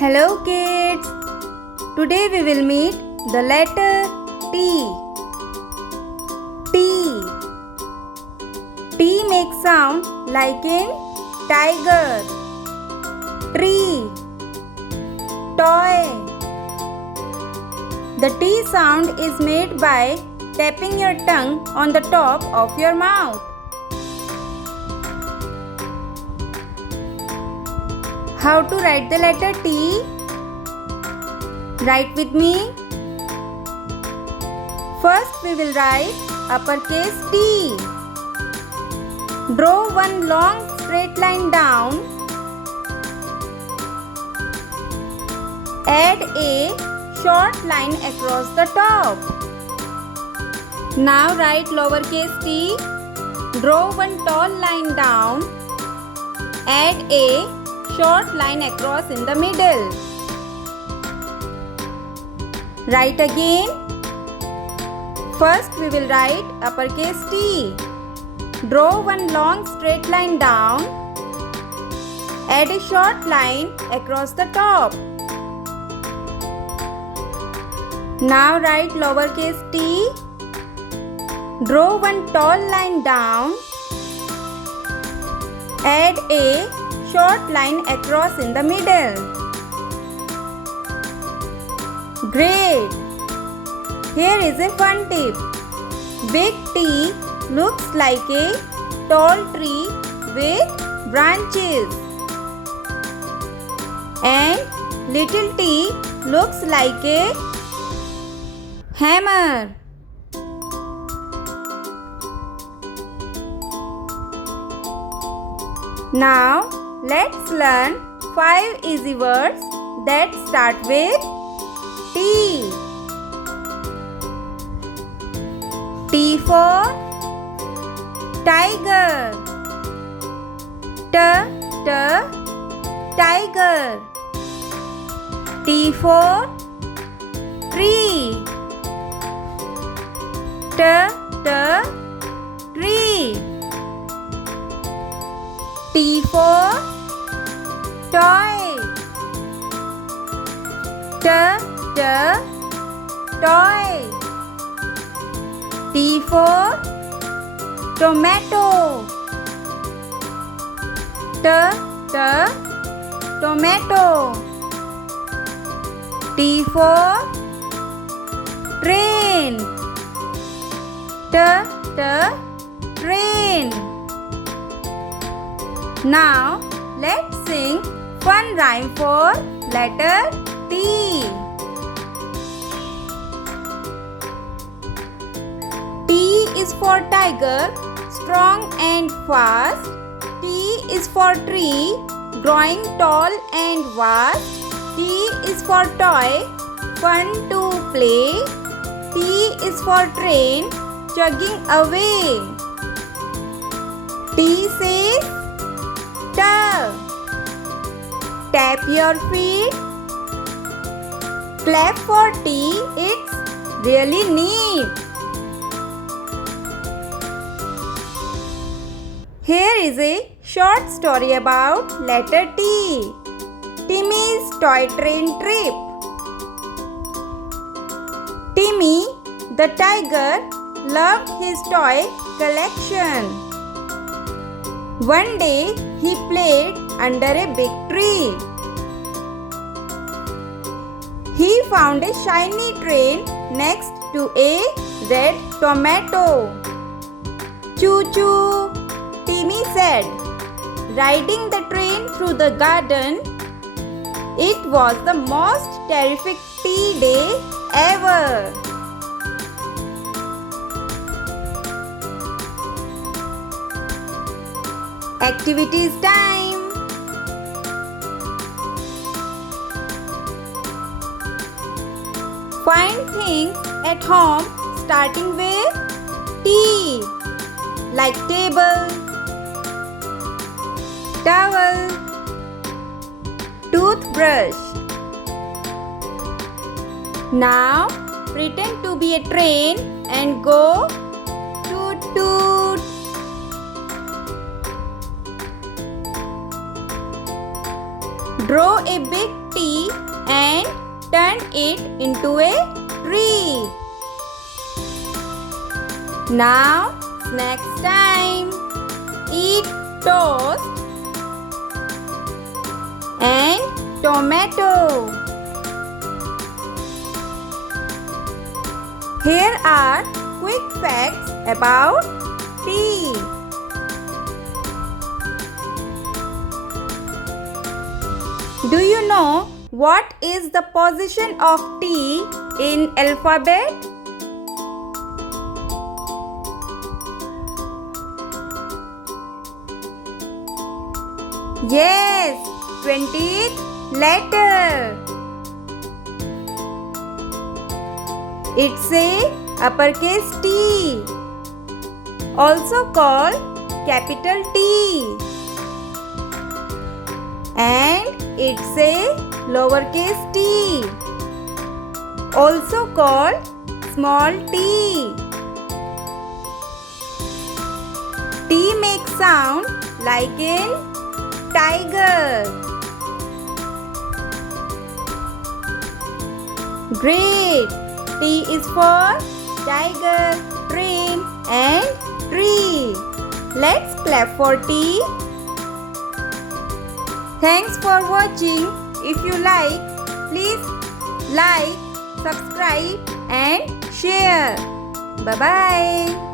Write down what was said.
Hello kids! Today we will meet the letter T. T. T makes sound like in tiger, tree, toy. The T sound is made by tapping your tongue on the top of your mouth. How to write the letter T? Write with me. First we will write uppercase T. Draw one long straight line down. Add a short line across the top. Now write lowercase t. Draw one tall line down. Add a short line across in the middle. Write again. First we will write uppercase T. Draw one long straight line down. Add a short line across the top. Now write lowercase t. Draw one tall line down. Add a short line across in the middle. Great! Here is a fun tip. Big T looks like a tall tree with branches. And little t looks like a hammer. Now let's learn 5 easy words that start with T. T for tiger. Tiger. T for tree. Tree. T for toy. Toy. T for tomato. Tomato. T for train. Train. Now let's sing fun rhyme for letter T. T is for tiger, strong and fast. T is for tree, growing tall and vast. T is for toy, fun to play. T is for train, chugging away. T says tap your feet. Clap for T, it's really neat. Here is a short story about letter T. Timmy's toy train trip. Timmy, the tiger, loved his toy collection. One day, he played under a big tree. He found a shiny train next to a red tomato. Choo-choo, Timmy said, riding the train through the garden. It was the most terrific tea day ever. Activities time. Find things at home starting with T, like table, towel, toothbrush. Now pretend to be a train and go toot toot. Draw a big T and turn it into a tree. Now, snacks time. Eat toast and tomato. Here are quick facts about tea. Do you know what is the position of T in alphabet? Yes, 20th letter. It's a uppercase T, also called capital T. And it's a lowercase t, also called small t. T makes sound like in tiger. Great! T is for tiger, train and tree. Let's clap for T. Thanks for watching. If you like, please like, subscribe and share. Bye-bye.